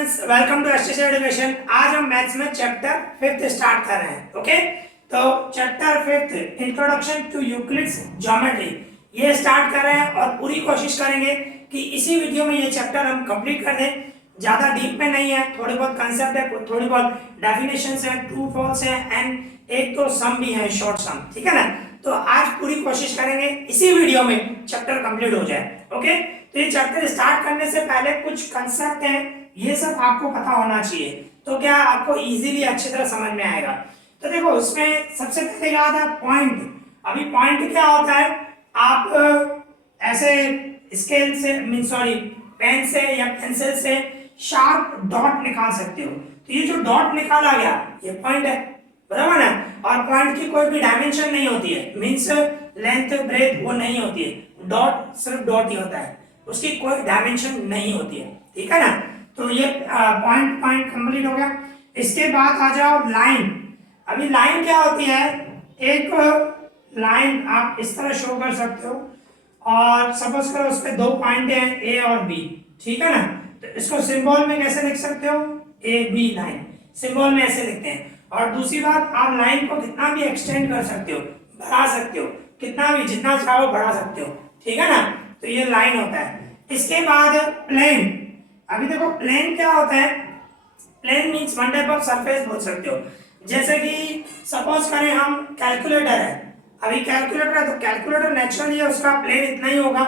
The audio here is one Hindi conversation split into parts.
Students, welcome to STC education. आज हम मैथ्स में चैप्टर 5th स्टार्ट कर रहे हैं। ओके, तो chapter 5th introduction to Euclid's geometry ये स्टार्ट कर रहे हैं और पूरी कोशिश करेंगे कि इसी वीडियो में ये चैप्टर हम कंप्लीट कर दें। ज़्यादा डीप में नहीं है, थोड़ी बहुत कंसेप्ट है, थोड़ी बहुत डेफिनेशंस है, ट्रू फॉल्स है एंड एक तो सम भी है, शॉर्ट सम। ठीक है ना? तो आज पूरी कोशिश करेंगे इसी वीडियो में चैप्टर कंप्लीट हो जाए। ओके, तो ये चैप्टर स्टार्ट करने से पहले कुछ कंसेप्ट हैं, ये सब आपको पता होना चाहिए, तो क्या आपको इजीली अच्छी तरह समझ में आएगा। तो देखो, इसमें सबसे पहले याद है पॉइंट। अभी पॉइंट क्या होता है, आप ऐसे स्केल से मीन सॉरी पेन से या पेंसिल से शार्प डॉट निकाल सकते हो। तो ये जो डॉट निकाला गया ये पॉइंट है, बराबर ना? और पॉइंट की कोई भी डायमेंशन नहीं होती है, मीन्स लेंथ ब्रेथ वो नहीं होती है। डॉट सिर्फ डॉट ही होता है, उसकी कोई डायमेंशन नहीं होती है। ठीक है ना? तो ये पॉइंट कंप्लीट हो गया। इसके बाद आ जाओ लाइन। अभी लाइन क्या होती है, एक लाइन आप इस तरह शो कर सकते हो और सपोज करो उस पे दो पॉइंट हैं ए और बी। ठीक है ना? तो इसको सिंबल में कैसे लिख सकते हो, ए बी लाइन, सिंबल में ऐसे लिखते हैं। और दूसरी बात, आप लाइन को कितना भी एक्सटेंड कर सकते हो, बढ़ा सकते हो, कितना भी जितना चाहो बढ़ा सकते हो। ठीक है ना? तो ये लाइन होता है। इसके बाद प्लेन। अभी देखो प्लेन क्या होता है, plane means one type of surface बोल सकते हो। जैसे कि सपोज करें हम कैलकुलेटर है, अभी कैलकुलेटर है तो कैलकुलेटर नेचुरली है, उसका प्लेन इतना ही होगा।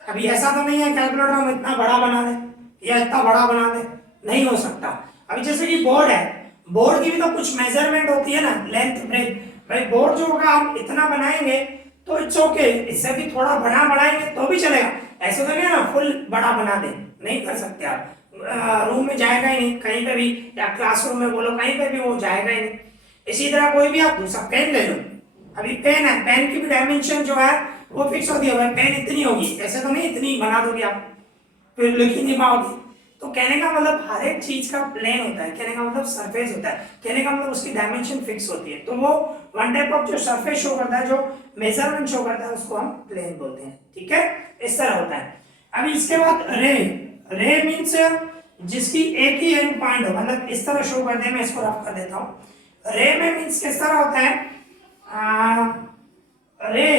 अभी ऐसा तो नहीं है कैलकुलेटर हम इतना बड़ा बना दें या इतना बड़ा बना दें, नहीं हो सकता। अभी जैसे कि बोर्ड है, बोर्ड की भी तो कुछ मेजरमेंट होती है ना, लेंथ ब्रेथ। भाई बोर्ड जो होगा हम इतना बनाएंगे तो इट्स ओके, इससे भी थोड़ा बड़ा बनाएंगे तो भी चलेगा। ऐसा तो नहीं है ना फुल बड़ा बना दे, नहीं कर सकते आप। रूम में जाएगा ही नहीं कहीं पे भी, या क्लासरूम में बोलो कहीं पे भी वो जाएगा ही नहीं। इसी तरह कोई भी आप दूसरा पेन ले लो। अभी पेन है, पेन की भी डायमेंशन जो है वो फिक्स होती है। भाई पेन इतनी होगी, ऐसे तो नहीं इतनी बना दोगे आप, फिर लिख ही नहीं पाओगे। तो कहने का मतलब हर एक चीज का प्लेन होता है, कहने का मतलब सरफेस होता है, कहने का मतलब उसकी डायमेंशन फिक्स होती है। तो वो वन टाइप ऑफ जो सरफेस शो करता है, जो मेजरमेंट शो करता है, उसको हम प्लेन बोलते हैं। ठीक है, इस तरह होता है। अभी इसके बाद रे। रे मीन्स जिसकी एक ही एंड पॉइंट हो, मतलब इस तरह शो कर दे, मैं इसको रफ कर देता हूँ। रे में मीन्स किस तरह होता है, रे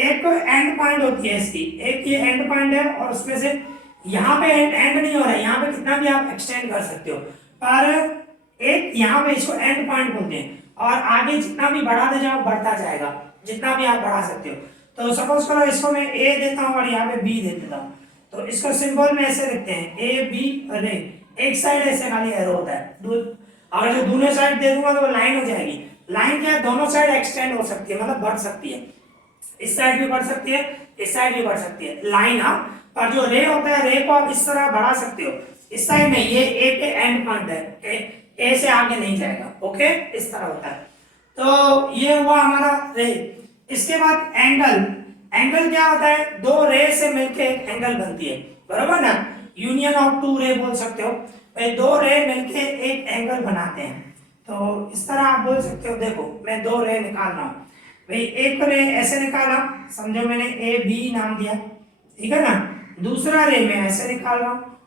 एक एंड पॉइंट होती है, इसकी एक ये एंड पॉइंट है और उसमें से यहाँ पे एंड नहीं हो रहा है, यहाँ पे कितना भी आप एक्सटेंड कर सकते हो, पर एक यहाँ पे इसको एंड पॉइंट बोलते हैं। और आगे जितना भी बढ़ाते जाओ बढ़ता जाएगा, जितना भी आप बढ़ा सकते हो। तो सपोज करो इसको मैं ए देता हूँ और यहाँ पे बी दे देता हूँ, तो इसको सिंबल में ऐसे लिखते हैं ए बी रे। एक साइड ऐसे खाली एरो होता है, अगर जो दोनों साइड दे दूंगा तो वो लाइन हो जाएगी। लाइन क्या है, दोनों साइड एक्सटेंड हो सकती है, मतलब बढ़ सकती है, इस साइड भी बढ़ सकती है, इस साइड भी बढ़ सकती है लाइन। हाँ, पर जो रे होता है, रे को आप इस तरह बढ़ा सकते हो, इस साइड नहीं, ये ए पे एंड पॉइंट है, ए से आगे नहीं जाएगा। ओके, इस तरह होता है। तो ये हुआ हमारा रे। इसके बाद एंगल। एंगल क्या होता है, दो रे से मिलकर एक एंगल बनती है, बराबर ना? यूनियन ऑफ टू रे बोल सकते हो। भाई दो रे मिलके एक एंगल बनाते हैं, तो इस तरह आप बोल सकते हो। देखो मैं दो रे निकाल रहा हूँ, भाई एक रे ऐसे निकाला, समझो मैंने ए बी नाम दिया, ठीक है ना? दूसरा रे मैं ऐसे निकाल रहा हूँ,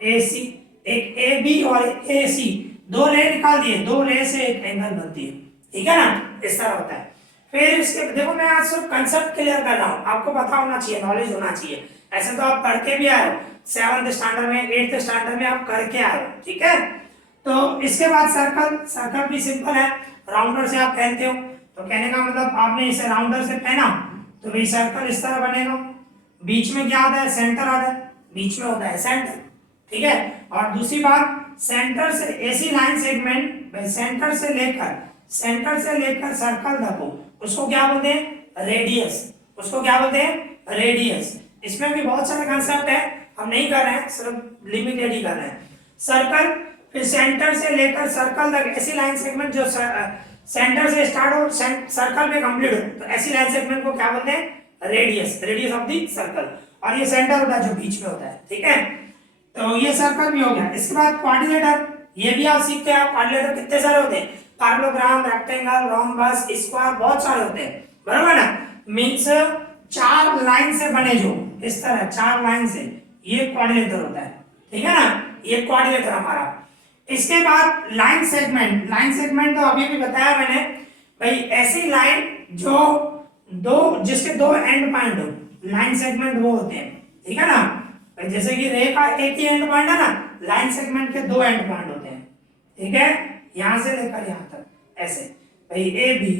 ए सी। एक ए बी और ए सी, दो रे निकाल दिए, दो रे से एक एंगल बनती है। ठीक है ना? इस तरह होता है। फिर इसके देखो, मैं आज सिर्फ कंसेप्ट क्लियर कर रहा हूँ, आपको पता होना चाहिए, नॉलेज होना चाहिए। ऐसे तो आप पढ़ के भी आए हो, 7th स्टैंडर्ड में, 8th स्टैंडर्ड में आप करके आए हो। ठीक है? तो इसके बाद सर्कल। सर्कल भी सिंपल है, राउंडर से आप पहनते हो, तो कहने का मतलब आपने इसे राउंडर से पहना तो भाई सर्कल इस तरह बनेगा। बीच में क्या आता है, सेंटर आता है, बीच में होता है सेंटर। ठीक है? और दूसरी बात, सेंटर से ऐसी लाइन सेगमेंट, भाई सेंटर से लेकर सर्कल तक हो, उसको क्या बोलते हैं, रेडियस। उसको क्या बोलते हैं, रेडियस। इसमें भी बहुत सारे कंसेप्ट है, हम नहीं कर रहे हैं, सिर्फ लिमिटेड ही कर रहे हैं। सर्कल, फिर सेंटर से लेकर सर्कल तक ऐसी लाइन सेगमेंट जो सेंटर से स्टार्ट हो, सर्कल में कंप्लीट हो, तो ऐसी लाइन सेगमेंट को क्या बोलते हैं, radius. Radius of the circle. और ये सेंटर होता है जो बीच में होता है। ठीक है? तो ये सर्कल भी हो गया। इसके बाद क्वाड्रिलेटर, ये भी आप सीखते हैं। क्वाड्रिलेटर कितने सारे होते हैं, पैरेललोग्राम, रेक्टेंगल, रोम्बस, स्क्वायर, बहुत सारे होते हैं, बराबर ना? मींस चार लाइन से बने, जो इस तरह चार लाइन से, ये क्वाड्रिलेटर होता है। ठीक है ना? ये कोऑर्डिनेटर हमारा। इसके बाद लाइन सेगमेंट, लाइन सेगमेंट तो अभी भी बताया मैंने भाई, ऐसी लाइन जो जिसके दो एंड पॉइंट हो, लाइन सेगमेंट वो होते हैं, ठीक है ना भाई। जैसे कि रे का एक ही एंड पॉइंट है ना, लाइन सेगमेंट के दो एंड पॉइंट होते हैं, ठीक है, यहां से लेकर यहां तक ऐसे भाई ए बी,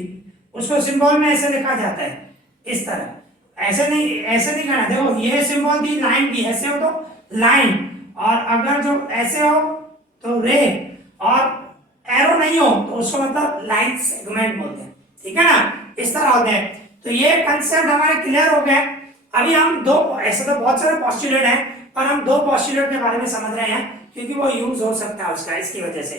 उसको सिंबल में ऐसे लिखा जाता है इस तरह, ऐसे नहीं करना। देखो ये सिंबल दी लाइन की, ऐसे हो तो लाइन, और अगर जो ऐसे हो तो रे, और एरो नहीं हो तो उसको मतलब लाइन सेगमेंट बोलते हैं, ठीक है ना, इस तरह होते हैं। तो ये कंसेप्ट हमारे क्लियर हो गया। अभी हम दो, ऐसे तो बहुत सारे पोस्टुलेट हैं, पर हम दो पोस्टुलेट के बारे में समझ रहे हैं क्योंकि वो यूज हो सकता है उसका, इसकी वजह से।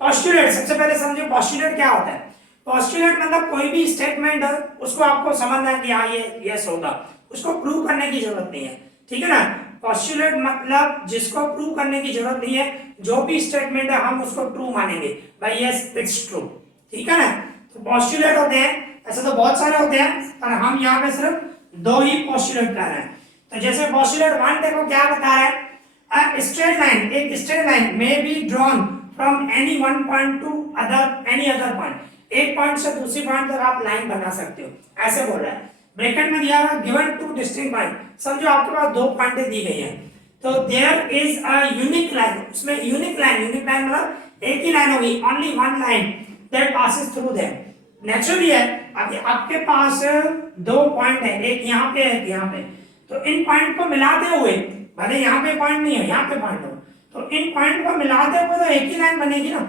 पोस्टुलेट, सबसे पहले समझो पोस्टुलेट क्या होता है। पोस्टुलेट मतलब कोई भी स्टेटमेंट है उसको आपको समझना है कि हाँ ये यस होगा, उसको प्रूव करने की जरूरत नहीं है, ठीक है ना। पोस्टुलेट मतलब जिसको प्रूव करने की जरूरत नहीं है, जो भी स्टेटमेंट है हम उसको ट्रू मानेंगे भाई, यस इट्स ट्रू, ठीक है ना। तो पोस्टुलेट होते हैं, ऐसे तो बहुत सारे होते हैं, पर हम यहाँ पे सिर्फ दो ही पोस्टुलेट कर रहे हैं। तो जैसे पोस्टुलेट 1 देखो क्या बता रहा है, a straight line, एक straight line may be drawn from any one point to any other point, एक पॉइंट से दूसरी पॉइंट तक आप लाइन बना सकते हो, ऐसे बोल रहा है। ब्रैकेट में दिया हुआ गिवन टू डिस्टिंक्ट पॉइंट, समझो आपके पास दो पॉइंटें दी गई हैं, तो there is a unique line, उसमें यूनिक लाइन मतलब एक ही लाइन होगी, only one line that passes through them. Naturally है, अभी आपके पास दो पॉइंट है, एक यहाँ पे है, एक यहाँ पे, तो इन पॉइंट को मिलाते हुए, भले यहाँ पे पॉइंट नहीं है, यहाँ पे पॉइंट हो, तो इन पॉइंट को मिलाते हुए तो एक ही लाइन बनेगी ना।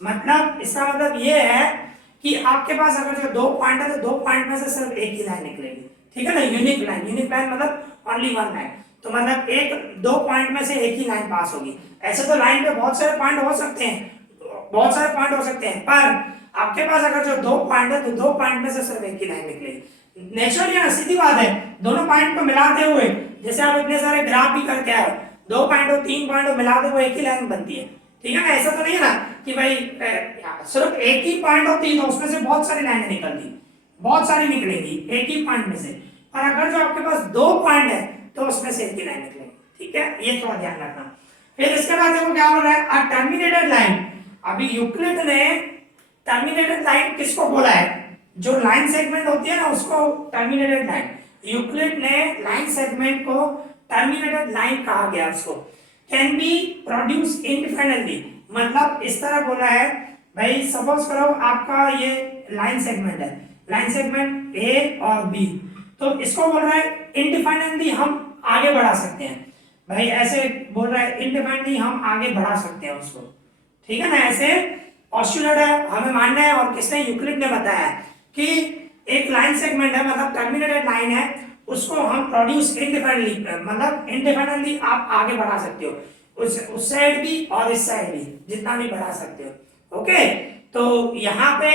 मतलब इसका मतलब ये है कि आपके पास अगर जो दो पॉइंट है तो दो पॉइंट में से सिर्फ एक ही लाइन निकलेगी, ठीक है ना, यूनिक लाइन। यूनिक लाइन मतलब ओनली वन लाइन, तो मतलब एक दो पॉइंट में से एक ही लाइन पास होगी। ऐसे तो लाइन पे बहुत सारे पॉइंट हो सकते हैं, बहुत सारे पॉइंट हो सकते हैं, पर आपके पास अगर जो दो पॉइंट है तो दो पॉइंट में से सिर्फ एक ही लाइन निकलेगी। नेचुरली ना, सीधी बात है, दोनों पॉइंट को मिलाते हुए, जैसे आप इतने सारे ग्राफ भी करके आए, दो पॉइंट हो तीन पॉइंट हो, मिलाते हुए एक ही लाइन बनती है, ठीक है ना। ऐसा तो नहीं है ना कि भाई सिर्फ एक ही पॉइंट होती है तो उसमें से बहुत सारी लाइनें निकलती, बहुत सारी निकलेगी एक ही पॉइंट में से, और अगर जो आपके पास दो पॉइंट है तो उसमें से एक ही लाइन निकलेगी, ठीक है, ये थोड़ा ध्यान रखना। फिर इसके बाद देखो क्या हो रहा है, अ टर्मिनेटेड लाइन। अभी यूक्लिड ने टर्मिनेटेड लाइन किसको बोला है, जो लाइन सेगमेंट होती है ना उसको टर्मिनेटेड लाइन, यूक्लिड ने लाइन सेगमेंट को टर्मिनेटेड लाइन कहा गया उसको। कैन बी प्रोड्यूस इंडिपेंडेंटली, मतलब इस तरह बोला है भाई, सपोज करो आपका ये लाइन सेगमेंट है, लाइन सेगमेंट ए और बी, तो इसको बोल रहा है इंडिपेंडेंटली हम आगे बढ़ा सकते हैं भाई, ऐसे बोल रहा है इंडिपेंडेंटली हम आगे बढ़ा सकते हैं उसको, ठीक है ना। ऐसे पोस्टुलेट है, हमें मानना है, और किसने, यूक्लिड ने बताया कि एक लाइन सेगमेंट है मतलब टर्मिनेटेड लाइन है, उसको हम प्रोड्यूस इंडिपेंडेंटली, मतलब इंडिपेंडेंटली आप आगे बढ़ा सकते हो, उस साइड भी और इस साइड भी, जितना भी बढ़ा सकते हो, ओके। तो यहाँ पे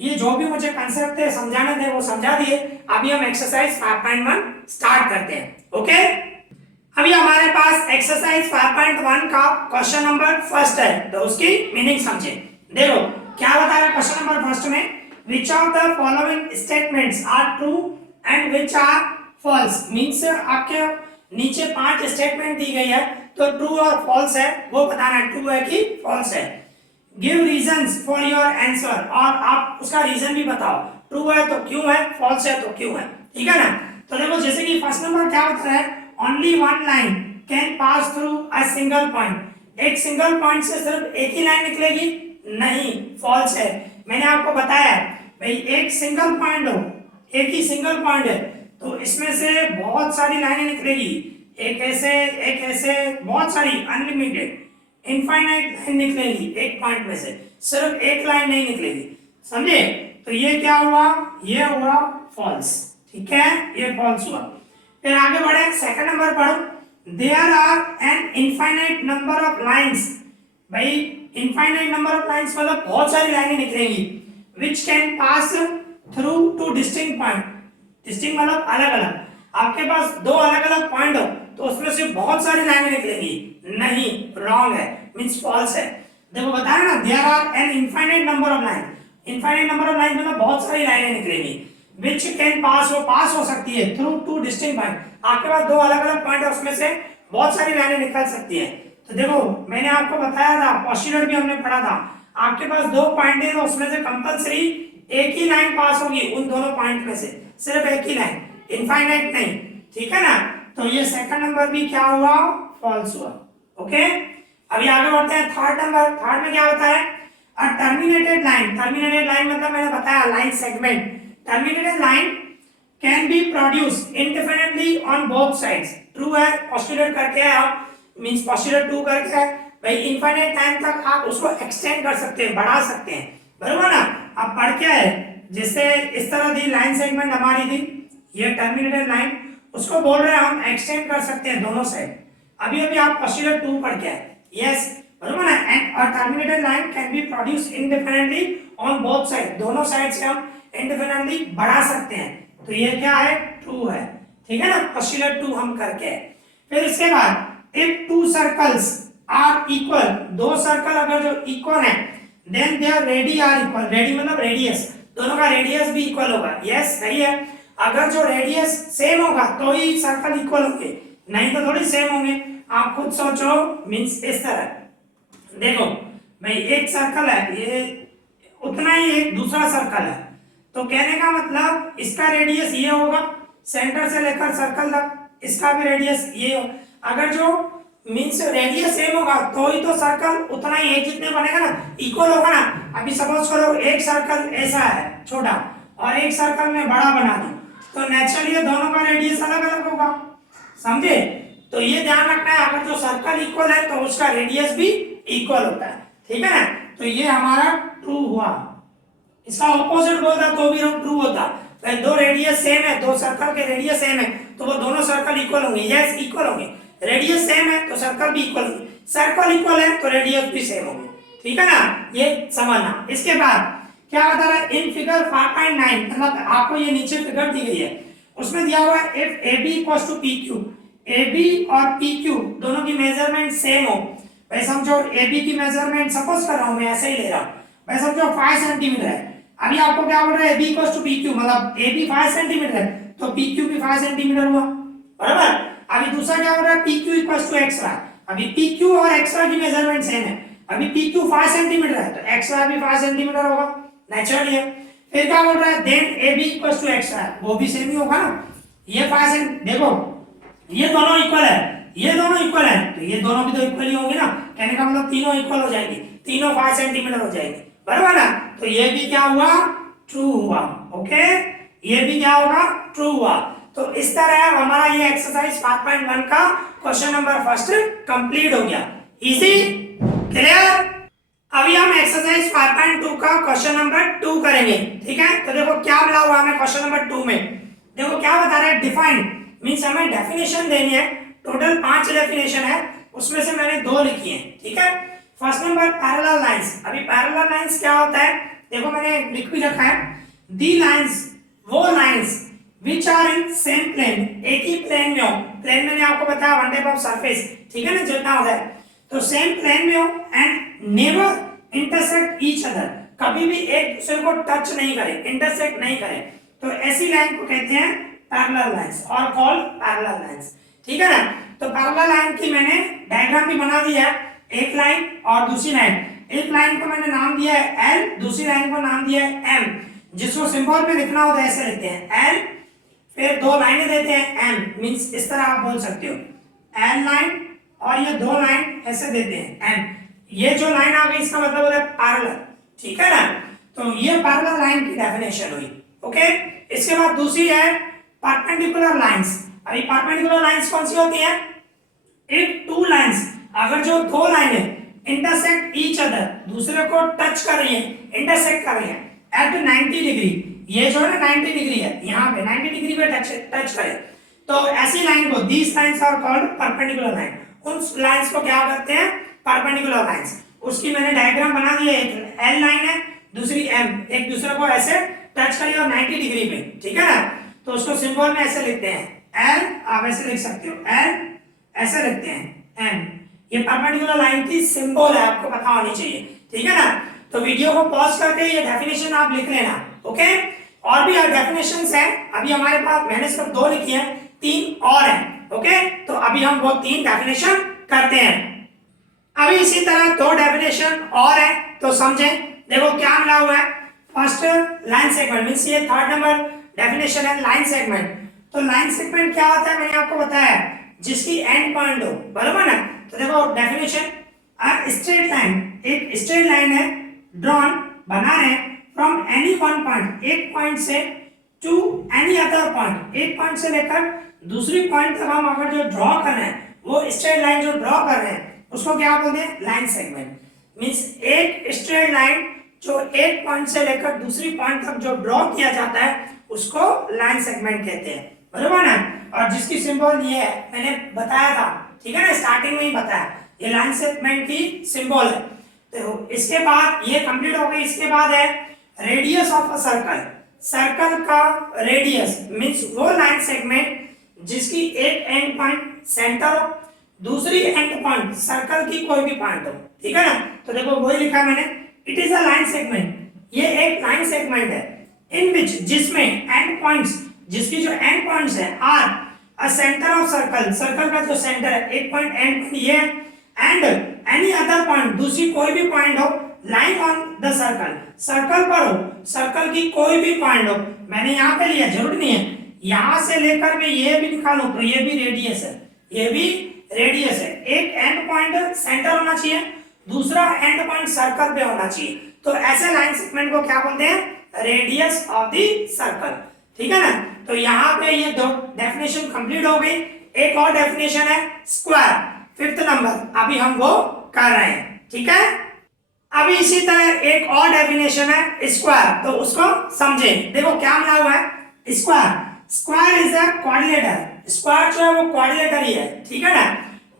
ये जो भी मुझे कंसेप्ट थे समझाने थे वो समझा दिए। अभी हम एक्सरसाइज 5.1 स्टार्ट करते हैं, ओके। अभी हमारे पास एक्सरसाइज 5.1 का क्वेश्चन नंबर फर्स्ट है, तो उसकी मीनिंग समझे। देखो क्या बता रहा है क्वेश्चन नंबर फर्स्ट में, which of the following statements are true and which are false, means आपके नीचे 5 स्टेटमेंट दी गई है, तो ट्रू और फॉल्स है वो बताना है, ट्रू है कि फॉल्स है। Give reasons for your answer, और आप उसका रीजन भी बताओ, ट्रू है तो क्यों है, फॉल्स है तो क्यों है, ठीक है ना। तो देखो जैसे कि फर्स्ट नंबर क्या बता रहा है, only one line can pass through a single point, एक सिंगल पॉइंट से सिर्फ एक ही लाइन निकलेगी, नहीं, फॉल्स है। मैंने आपको बताया भाई एक सिंगल पॉइंट हो, एक ही सिंगल पॉइंट है तो इसमें से बहुत सारी लाइनें निकलेगी, एक ऐसे बहुत सारी, अनलिमिटेड इनफाइनाइट लाइन निकलेगी एक पॉइंट में से, सिर्फ एक लाइन नहीं निकलेगी, समझे। तो ये क्या हुआ, ये हुआ फॉल्स, ठीक है, ये फॉल्स हुआ। फिर आगे बढ़े, सेकंड नंबर पढ़ो, there are an infinite number of lines, भाई इनफाइनाइट नंबर ऑफ लाइंस मतलब बहुत सारी लाइनें निकलेंगी, which can pass through two distinct point, distinct मतलब अलग अलग, आपके पास दो अलग अलग पॉइंट हो तो उसमें से बहुत सारी लाइनें निकलेंगी, नहीं, रॉन्ग है, मींस फॉल्स है। देखो बता रहे ना, there are an infinite number of line, infinite number of line मतलब बहुत सारी लाइनें निकलेंगी, which can pass, वो पास हो सकती है, through two distinct point, आपके पास दो अलग अलग पॉइंट है उसमें से बहुत सारी लाइनें निकल सकती है, तो देखो मैंने आपको बताया था, पोस्टुलेट भी हमने पढ़ा था, आपके पास दो पॉइंट है तो उसमें से कंपलसरी एक ही लाइन पास होगी उन दोनों पॉइंट में से, सिर्फ एक ही लाइन, इनफाइनाइट नहीं, ठीक है ना। तो ये सेकंड नंबर भी क्या हुआ, फॉल्स हुआ। ओके, अभी आगे बढ़ते हैं थर्ड नंबर। थर्ड में क्या होता है, अ टर्मिनेटेड लाइन। टर्मिनेटेड लाइन मतलब मैंने बताया line segment. Terminated line can be produce independently on both sides. True है, पोस्टुलेट करके है आप, मींस पोस्टुलेट ट्रू करके है भाई, इनफाइनाइट टाइम तक आप उसको एक्सटेंड कर सकते हैं, बढ़ा सकते हैं, बरोबर ना। अब पढ़ क्या है, जैसे इस तरह दी लाइन सेगमेंट हमारी थी, ये टर्मिनेटेड लाइन, उसको बोल रहे हैं हम एक्सटेंड कर सकते हैं दोनों साइड। अभी अभी आप पोस्टुलेट 2 पढ़ के आए, यस, बरोबर ना। And a terminated line can be produce independently on both side, दोनों साइड से हम इंडिपेंडेंटली बढ़ा सकते हैं। तो ये क्या है, ट्रू है, ठीक है ना, पोस्टुलेट 2 हम करके। फिर इसके बाद if two circles are equal, दो सर्कल अगर जो इक्वल है, then their radii are equal. Radii मतलब रेडियस, दोनों का रेडियस भी इक्वल होगा, यस सही है। अगर जो रेडियस सेम होगा तो ही सर्कल इक्वल होंगे, नहीं तो थोड़ी सेम होंगे। आप खुद सोचो, मींस इस तरह देखो भाई, एक सर्कल है, ये उतना ही एक दूसरा सर्कल है, तो कहने का मतलब इसका रेडियस ये होगा सेंटर से लेकर सर्कल तक, इसका भी रेडियस ये हो। अगर जो मींस रेडियस सेम होगा तो ही तो सर्कल उतना ही एक जितने बनेगा ना, इक्वल होगा ना। अभी सपोज करो एक सर्कल ऐसा है छोटा और एक सर्कल में बड़ा बना दूं, तो नेचुरली दोनों का रेडियस अलग अलग होगा, समझे। तो ये ध्यान रखना है, अगर जो सर्कल इक्वल है तो उसका रेडियस भी इक्वल होता है, ठीक है ना। तो ये हमारा ट्रू हुआ। इसका ऑपोजिट बोलता तो भी ट्रू होता, दो रेडियस सेम है, दो सर्कल के रेडियस सेम है तो वो दोनों सर्कल इक्वल होंगे, यस इक्वल होंगे। रेडियस सेम है तो सर्कल भी इक्वल होंगे, सर्कल इक्वल है तो रेडियस भी सेम होंगे, ठीक है ना, ये समझना। इसके बाद क्या बता रहा है, इन फिगर 5.9, मतलब आपको ये नीचे फिगर दी गई है, उसमें दिया हुआ है if AB equals to PQ, AB और PQ दोनों की मेजरमेंट सेम हो। भाई समझो AB की मेजरमेंट सपोज कर रहा हूं मैं, ऐसे ही ले रहा हूं, भाई समझो 5 सेंटीमीटर है। अभी आपको क्या बोल रहा है, AB इक्वल्स टू PQ, मतलब AB 5 सेंटीमीटर है तो PQ भी 5 सेंटीमीटर हुआ, बराबर। अभी दूसरा क्या बोल रहा है, PQ इक्वल्स टू XY, अभी PQ और XY की मेजरमेंट सेम है, अभी PQ 5 सेंटीमीटर है तो XY भी 5 सेंटीमीटर होगा, नेचुरली है। फिर क्या बोल रहा है, then AB equals to XY, वो भी सेम ही होगा ना, ये 5 सेंट, देखो ये दोनों इक्वल है, ये दोनों इक्वल है तो ये दोनों भी तो इक्वल ही होंगे ना, कहने का मतलब तीनों इक्वल हो जाएंगे, तीनों 5 सेंटीमीटर हो जाएंगे, बराबर ना। तो ये भी क्या हुआ, ट्रू हुआ, ओके, ये भी क्या होगा, ट्रू हुआ। तो इस तरह हमारा ये एक्सरसाइज 5.1 का क्वेश्चन नंबर फर्स्ट कंप्लीट हो गया, इजी, क्लियर। अभी हम एक्सरसाइज 5.2 का क्वेश्चन नंबर 2 करेंगे, ठीक है। तो देखो क्या मिला हुआ हमें क्वेश्चन नंबर 2 में, देखो क्या बता रहा है, डिफाइन, मींस हमें डेफिनेशन देनी है, टोटल 5 डेफिनेशन है, उसमें से मैंने 2 लिखी है, ठीक है। First number parallel lines. अभी पैरेलल लाइंस क्या होता है, देखो मैंने लिख भी रखा है, दी लाइंस, वो lines which are in same plane, एक ही प्लेन में हो, प्लेन मैंने आपको बताया वन टाइप ऑफ सरफेस, ठीक है ना, जितना होता है, तो सेम प्लेन में हो and never intersect each other, कभी भी एक दूसरे को टच नहीं करें, इंटरसेक्ट नहीं करें, तो ऐसी लाइन को कहते हैं पैरेलल लाइंस और कॉल्ड पैरेलल लाइंस, ठीक है ना। तो पैरेलल लाइन की मैंने डायग्राम भी बना दिया है, एक लाइन और दूसरी लाइन, एक लाइन को मैंने नाम दिया है L, दूसरी लाइन को नाम दिया है M, जिसको सिंबल में लिखना होता है ऐसे लिखते हैं L, फिर 2 लाइनें देते हैं M, मींस इस तरह आप बोल सकते हो L लाइन, और ये 2 लाइन ऐसे देते हैं M, ये जो लाइन आ गई इसका मतलब होता है पैरेलल, ठीक है ना। तो ये पैरेलल लाइन की डेफिनेशन हुई, ओके। इसके बाद दूसरी है परपेंडिकुलर लाइंस। अभी परपेंडिकुलर लाइंस कौन सी होती है, इफ टू लाइंस, अगर जो 2 लाइनें इंटरसेक्ट ईच अदर, दूसरे को टच कर रही है, इंटरसेक्ट कर रही है एट 90 डिग्री, ये जो है ना 90 डिग्री है, यहाँ पे 90 डिग्री पे टच करे, तो ऐसी लाइन को, these lines are called perpendicular line, उन लाइंस को क्या करते हैं, परपेंडिकुलर लाइंस। उसकी मैंने डायग्राम बना दी है, एक L लाइन है, दूसरी M, एक दूसरे को ऐसे टच करिए और 90 डिग्री पे, ठीक है ना। तो उसको सिंबल में ऐसे लिखते हैं L, आप ऐसे लिख सकते हो L, ऐसे लिखते हैं M, ये परपेंडिकुलर लाइन की सिंबल है, आपको पता होनी चाहिए, ठीक है ना। तो वीडियो को पॉज करके ये डेफिनेशन आप लिख लेना, ओके। और भी डेफिनेशंस हैं, अभी हमारे पास मैंने सिर्फ 2 लिखी है, 3 और हैं, ओके। तो अभी हम वो 3 डेफिनेशन करते हैं। अभी इसी तरह दो डेफिनेशन और है तो समझें। देखो क्या मिला हुआ है। फर्स्ट लाइन सेगमेंट मींस ये थर्ड नंबर डेफिनेशन है लाइन सेगमेंट। तो लाइन सेगमेंट क्या होता है मैंने आपको बताया, जिसकी एंड पॉइंट हो, बराबर ना। तो देखो डेफिनेशन, स्ट्रेट लाइन, एक स्ट्रेट लाइन है ड्रॉन बना है फ्रॉम एनी वन पॉइंट, एक पॉइंट से टू एनी अदर पॉइंट, एक पॉइंट से लेकर दूसरी पॉइंट तक हम अगर जो ड्रॉ कर रहे हैं, वो स्ट्रेट लाइन जो ड्रॉ कर रहे हैं उसको क्या बोलते हैं, लाइन सेगमेंट। मींस एक स्ट्रेट लाइन जो एक पॉइंट से लेकर दूसरी पॉइंट तक जो ड्रॉ किया जाता है उसको लाइन सेगमेंट कहते हैं, बराबर ना। और जिसकी सिंबल ये है, मैंने बताया था, ठीक है ना, स्टार्टिंग में ही बताया, ये लाइन सेगमेंट की सिंबल है। तो इसके बाद ये कंप्लीट हो गई। इसके बाद है radius of a circle, circle का रेडियस मींस वो लाइन सेगमेंट जिसकी एक एंड पॉइंट सेंटर हो, दूसरी एंड पॉइंट सर्कल की कोई भी पॉइंट हो, ठीक है ना। तो देखो वही लिखा मैंने, it is a line segment, ये एक लाइन सेगमेंट है इन विच, जिसमें एंड पॉइंट्स, जिसकी जो एंड पॉइंट्स है are a centre of circle, circle का जो सेंटर है, एक पॉइंट एंड पॉइंट ये है, एंड एनी अदर पॉइंट, दूसरी कोई भी पॉइंट हो line on the circle, circle पर हो, सर्कल की कोई भी पॉइंट हो, मैंने यहाँ पे लिया, जरूरी नहीं है यहां से लेकर मैं ये भी निकालूं तो ये भी रेडियस है, ये भी रेडियस है। एक एंड पॉइंट सेंटर होना चाहिए, दूसरा एंड पॉइंट सर्कल पे होना चाहिए। तो ऐसे लाइन सेगमेंट को क्या बोलते हैं, रेडियस ऑफ द सर्कल, ठीक है ना। तो यहाँ पे ये दो डेफिनेशन कंप्लीट हो गई। एक और डेफिनेशन है स्क्वायर, फिफ्थ नंबर, अभी हम वो कर रहे हैं, ठीक है। अभी इसी तरह एक और डेफिनेशन है स्क्वायर, तो उसको समझें। देखो क्या मिला हुआ है, square, square is a quadrilateral, square जो है वो क्वाड्रिलेटर ही है, ठीक है ना।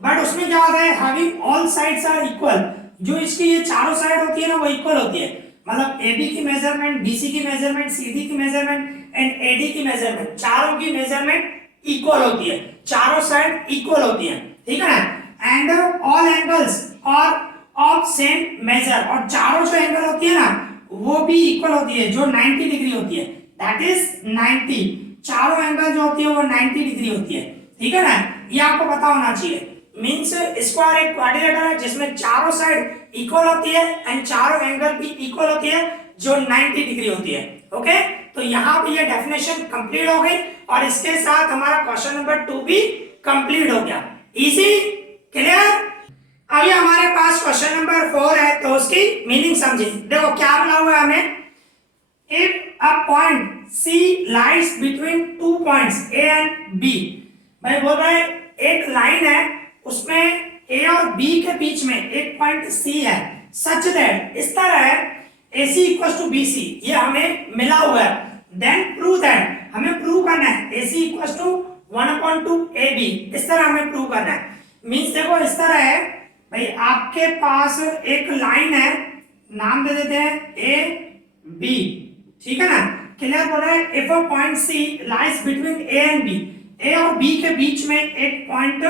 बट उसमें क्या होता है, having all sides are equal, जो इसकी ये चारों साइड होती है ना वो इक्वल होती है, मतलब AB की मेजरमेंट, BC की मेजरमेंट, CD की मेजरमेंट एंड AD की मेजरमेंट, चारों की मेजरमेंट इक्वल होती है, चारों साइड इक्वल होती है, ठीक है ना। एंड ऑल एंगल्स और ऑफ सेम मेजर, और चारों जो एंगल होती है ना वो भी इक्वल होती है, जो 90 डिग्री होती है, दैट इज 90, चारों एंगल जो होती है वो 90 डिग्री होती है, ठीक है ना। ये आपको पता होना चाहिए। मींस स्क्वायर एक क्वाड्रिलेटर है जिसमें चारों साइड इक्वल होती है एंड चारों एंगल भी इक्वल होती है जो 90 डिग्री होती है, ओके। तो यहाँ पे ये डेफिनेशन कंप्लीट हो गई और इसके साथ हमारा क्वेश्चन नंबर 2 भी कंप्लीट हो गया। Easy, clear. अभी हमारे पास क्वेश्चन नंबर 4 है, तो उसकी मीनिंग समझिए। देखो क्या मिला हुआ है हमें, if a point C lies between two points A and B, मैं बोल रहा है एक लाइन है उसमें A और B के बीच में एक पॉइंट C है, सच दैट, इस तरह है AC इक्वल्स टू BC, ये हमें मिला हुआ है। देन प्रूव दैट, हमें प्रूव करना है AC इक्वल्स टू 1/2 AB, इस तरह हमें प्रूव करना है। मींस देखो इस तरह है भाई, आपके पास एक लाइन है, नाम दे देते हैं AB, ठीक है ना, क्लियर बोल रहा है। If a point C lies between A and B, A और B के बीच में एक पॉइंट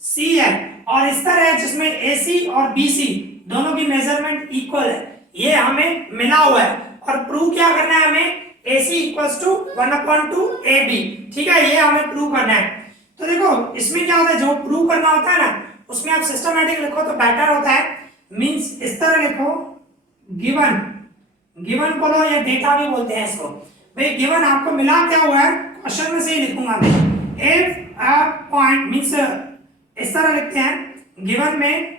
C है और इस तरह है जिसमें AC और BC दोनों की मेजरमेंट इक्वल है, ये हमें मिला हुआ है। और प्रूव क्या करना है हमें, AC इक्वल्स टू 1/2 AB, ठीक है, ये हमें प्रूव करना है। तो देखो इसमें क्या होता है, जो प्रूव करना होता है ना उसमें आप सिस्टमैटिक लिखो तो बेटर होता है। मींस इस तरह लिखो, गिवन, गिवन बोलो या डेटा भी बोलते हैं इसको। भाई गिवन आपको मिला क्या हुआ है, क्वेश्चन में से ही लिखूंगा मैं। इफ अ पॉइंट मींस इस तरह लिखते हैं, गिवन में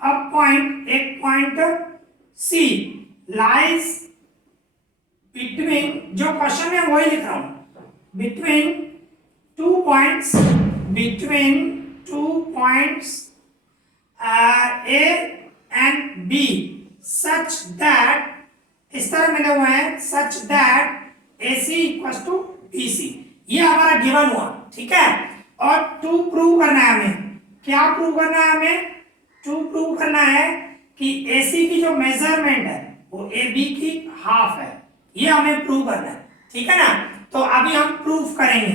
अ पॉइंट, एक पॉइंट C लाइज बिटवीन, जो क्वेश्चन में वही लिख रहा हूं, between two points, between two points A and B such that, इस तरह मिले हुए हैं, such that AC equals to BC, ये हमारा गिवन हुआ, ठीक है। और टू प्रूव करना है हमें, क्या प्रूव करना है हमें, टू प्रूव करना है कि AC की जो मेजरमेंट है वो AB की हाफ है, ये हमें प्रूव करना है, ठीक है ना। तो अभी हम प्रूफ करेंगे,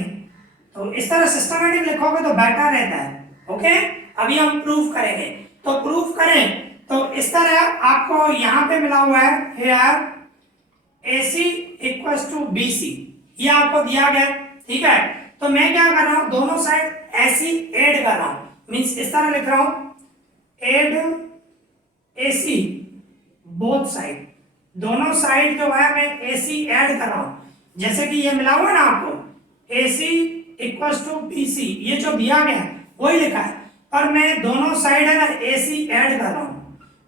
तो इस तरह सिस्टमैटिक लिखोगे तो बेटर रहता है, ओके। अभी हम प्रूफ करेंगे, तो प्रूफ करें तो इस तरह आपको यहाँ पे मिला हुआ है, here AC equals to BC, ये आपको दिया गया, ठीक है। तो मैं क्या कर रहा हूँ, दोनों साइड ऐसी ऐड कर रहा हूँ, मींस इस तरह लिख रहा हूँ एड AC बोथ साइड, दोनों साइड जो है मैं AC ऐड कर रहा हूं। जैसे कि ये मिला हुआ ना आपको AC इक्वल्स टू BC, ये जो दिया गया है वही लिखा है, पर मैं दोनों साइड है ना AC ऐड कर रहा हूं।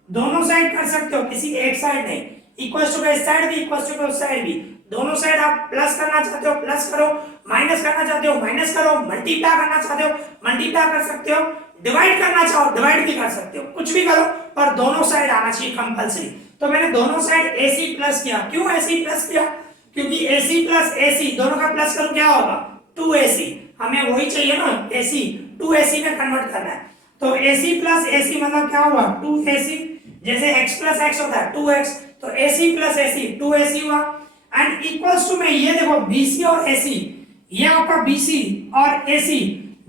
दोनों साइड कर सकते हो, किसी एक साइड नहीं। इक्वल्स टू इस साइड भी, इक्वल्स टू उस साइड भी, दोनों साइड आप प्लस करना चाहते हो प्लस करो, माइनस करना चाहते हो माइनस करो, मल्टीप्लाई करना चाहते हो मल्टीप्लाई कर सकते हो, डिवाइड करना चाहो डिवाइड भी कर सकते हो, कुछ भी करो, पर दोनों साइड आना चाहिए कंपलसरी। तो मैंने दोनों साइड AC प्लस किया। क्यों AC प्लस किया? क्योंकि AC प्लस AC दोनों का प्लस करूं क्या होगा 2AC, हमें वही चाहिए ना AC, 2AC में कन्वर्ट करना है। तो AC प्लस AC मतलब क्या हुआ 2AC, जैसे x प्लस x होता है 2x, तो AC प्लस AC 2AC हुआ। एंड इक्वल्स टू में ये देखो BC और AC, ये आपका BC और AC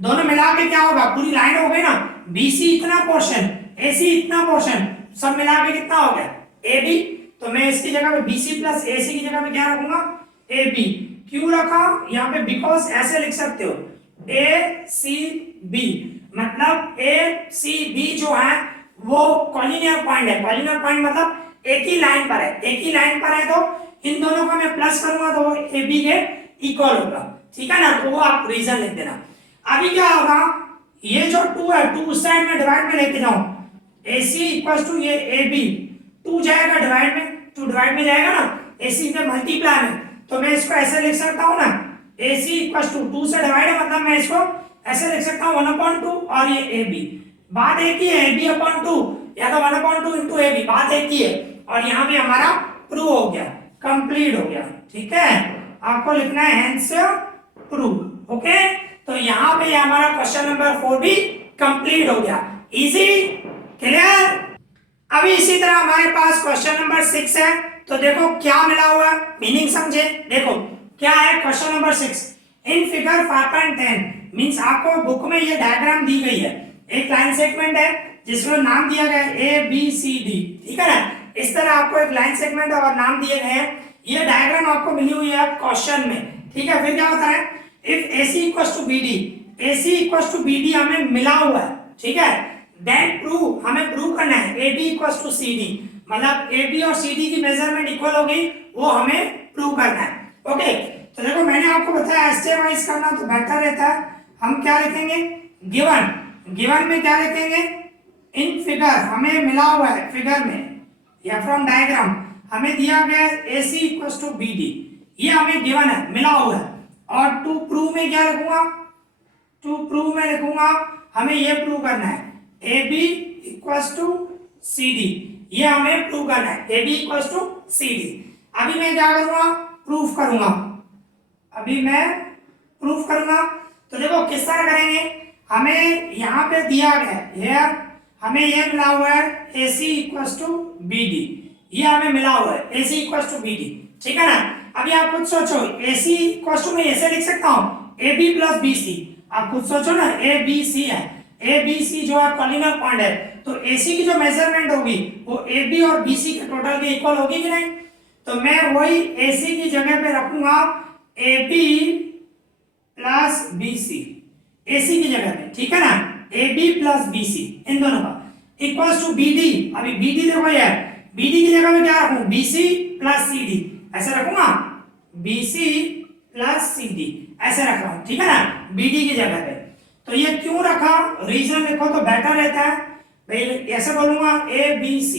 दोनों मिला के क्या होगा, पूरी लाइन हो गई ना, BC इतना पोर्शन AC इतना पोर्शन, सब मिला के कितना हो गया AB। तो मैं इसकी जगह पे BC प्लस AC की जगह पे क्या रखूंगा AB। क्यों रखा यहाँ पे, बिकॉज ऐसे लिख सकते हो ACB, मतलब ACB जो है वो कॉलिनियर पॉइंट है। कॉलिनियर पॉइंट मतलब एक ही लाइन पर है, एक ही लाइन पर है, तो इन दोनों का मैं प्लस करूंगा तो वो AB के इक्वल होगा, ठीक है ना। तो वो आप रीजन लिख देना। अभी क्या होगा, ये जो 2 है 2 उस साइड में डिवाइड में लेके जाऊं, AC इक्वल्स टू ये AB, 2 जाएगा डिवाइड में, 2 डिवाइड में जाएगा ना, AC में मल्टीप्लाई में, तो मैं इसको ऐसे लिख सकता हूं ना AC इक्वल्स टू 2 से डिवाइड है, मतलब मैं इसको ऐसे लिख सकता हूं 1/2 और ये AB। बात एक ही है AB/2 या तो 1/2 इंटू AB, बात एक ही है। और यहाँ पे हमारा प्रूव हो गया, कंप्लीट हो गया, ठीक है। आपको लिखना है हेंस प्रूव, ओके। तो यहाँ पे हमारा क्वेश्चन नंबर 4 भी कंप्लीट हो गया। Easy, clear. अभी इसी तरह हमारे पास क्वेश्चन नंबर 6 है। तो देखो क्या मिला हुआ है, मीनिंग समझे। देखो क्या है question number 6, in figure 5.10 means आपको बुक में ये डायग्राम दी गई है, एक लाइन सेगमेंट है जिसमें नाम दिया गया है ABCD, ठीक है ना। इस तरह आपको एक लाइन सेगमेंट और नाम दिए गए हैं। ये डायग्राम आपको मिली हुई है क्वेश्चन में, ठीक है। फिर क्या होता है, if AC equals to BD, AC equals to BD हमें मिला हुआ है, ठीक है। देन प्रूव, हमें प्रूव करना है AB इक्वल्स टू CD, मतलब AB और CD की मेजरमेंट इक्वल होगी, वो हमें प्रूव करना है, ओके। तो देखो मैंने आपको बताया स्टेप वाइज करना तो बेटर रहता है। हम क्या लिखेंगे, गिवन, गिवन में क्या लिखेंगे, इन फिगर हमें मिला हुआ है, फिगर में या फ्रॉम डायग्राम हमें दिया गया है AC इक्वल्स टू BD, ये हमें गिवन है, मिला हुआ है। और टू प्रूव में क्या लिखूंगा, टू प्रूव में लिखूंगा हमें ये प्रूव करना है AB इक्वल्स टू CD, ये हमें प्रूव करना है AB इक्वल्स टू CD। अभी मैं क्या करूंगा, प्रूफ करूंगा, अभी मैं प्रूफ करूंगा। तो देखो किस तरह करेंगे, हमें यहाँ पे दिया गया है, हमें ये मिला हुआ है AC इक्वल्स टू BD, ये हमें मिला हुआ है AC इक्वल्स टू BD, ठीक है ना। अभी आप खुद सोचो, AC इक्वल्स टू मैं ऐसे लिख सकता हूँ AB प्लस BC, आप खुद सोचो ना, ABC है, ABC जो है कॉलिनियर पॉइंट है, तो AC की जो मेजरमेंट होगी वो AB और BC के टोटल के इक्वल होगी कि नहीं। तो मैं वही AC की जगह पे रखूंगा AB प्लस BC, AC की जगह पे, ठीक है ना, AB प्लस BC इन दोनों का इक्वल्स टू BD। अभी BD देखो यार, BD की जगह में क्या रखूं, BC प्लस CD, ऐसे रखूंगा BC प्लस CD, ऐसे रख रहा हूं, ठीक है ना, BD की जगह पे। तो ये क्यों रखा, रीजन लिखो तो बेटर रहता है भाई, ऐसे बोलूंगा ABC,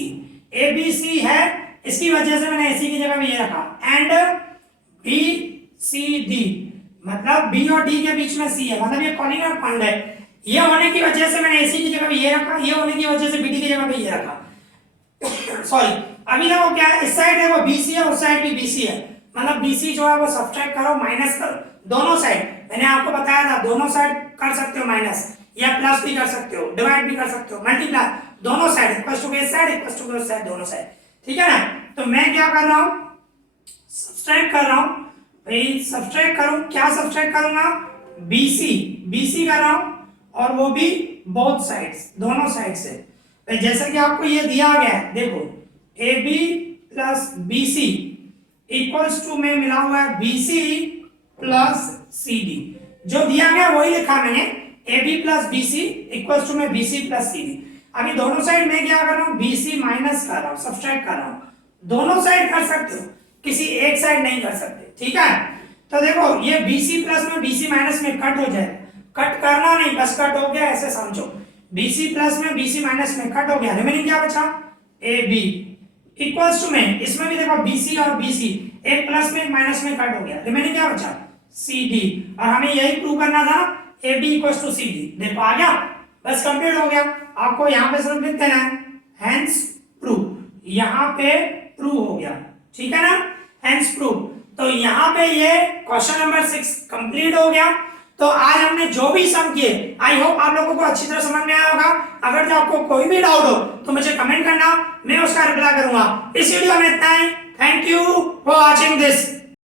ABC है, इसकी वजह से मैंने AC की जगह में ये रखा। एंड BCD, मतलब B और D के बीच में C है, मतलब ये कॉलिनियर पॉइंट है, ये होने की वजह से मैंने AC की जगह पे ये रखा, ये होने की वजह से BD की जगह पे ये रखा। सॉरी, अभी देखो क्या है, इस साइड है वो BC है, उस साइड भी BC है, मतलब BC जो है वो सब्ट्रैक्ट करो, माइनस करो, दोनों साइड मैंने आपको बताया था, दोनों साइड कर सकते हो माइनस, या प्लस भी कर सकते हो, डिवाइड भी कर सकते हो, मल्टीप्लाई, दोनों साइड इक्वल्स टू इस साइड इक्वल्स टू उस साइड, दोनों साइड, ठीक है ना। तो मैं क्या कर रहा हूं, सब्ट्रैक्ट कर रहा हूं भाई, सब्ट्रैक्ट करूं, क्या सब्ट्रैक्ट करूंगा, BC कर रहा हूं, और वो भी बोथ साइड्स, दोनों साइड से। जैसा कि आपको ये दिया गया है, देखो AB plus BC equals to में मिला हुआ है BC प्लस CD, जो दिया गया वही लिखा मैंने, AB plus BC equals to में BC प्लस CD। अभी दोनों साइड में क्या कर रहा हूँ, BC माइनस कर रहा हूँ, सब्सट्रैक्ट कर रहा हूँ। दोनों साइड कर सकते हो, किसी एक साइड नहीं कर सकते, ठीक है। तो देखो ये BC प्लस में BC माइनस में कट हो जाए, कट करना नहीं, बस कट हो गया ऐसे समझो। BC प्लस में BC माइनस में कट हो गया, रिमेनिंग क्या बचा, AB इक्वल्स टू में, इसमें भी देखो BC और BC एक प्लस में एक माइनस में कट हो गया, रिमेनिंग क्या बचा, CD। और हमें यही प्रूव करना था, AB इक्वल्स टू CD। देखो आ गया, बस कंप्लीट हो गया। आपको यहाँ पे सिर्फ लिख देना है हेंस प्रूव, यहाँ पे प्रूव हो गया, ठीक है ना, हेंस प्रूव। तो यहाँ पे ये क्वेश्चन नंबर 6 कंप्लीट हो गया। तो आज हमने जो भी सम किए, आई होप आप लोगों को अच्छी तरह समझ में आया होगा। अगर जो आपको कोई भी डाउट हो तो मुझे कमेंट करना, मैं उसका रिप्लाई करूंगा। इस वीडियो में इतना ही। Thank you for watching this.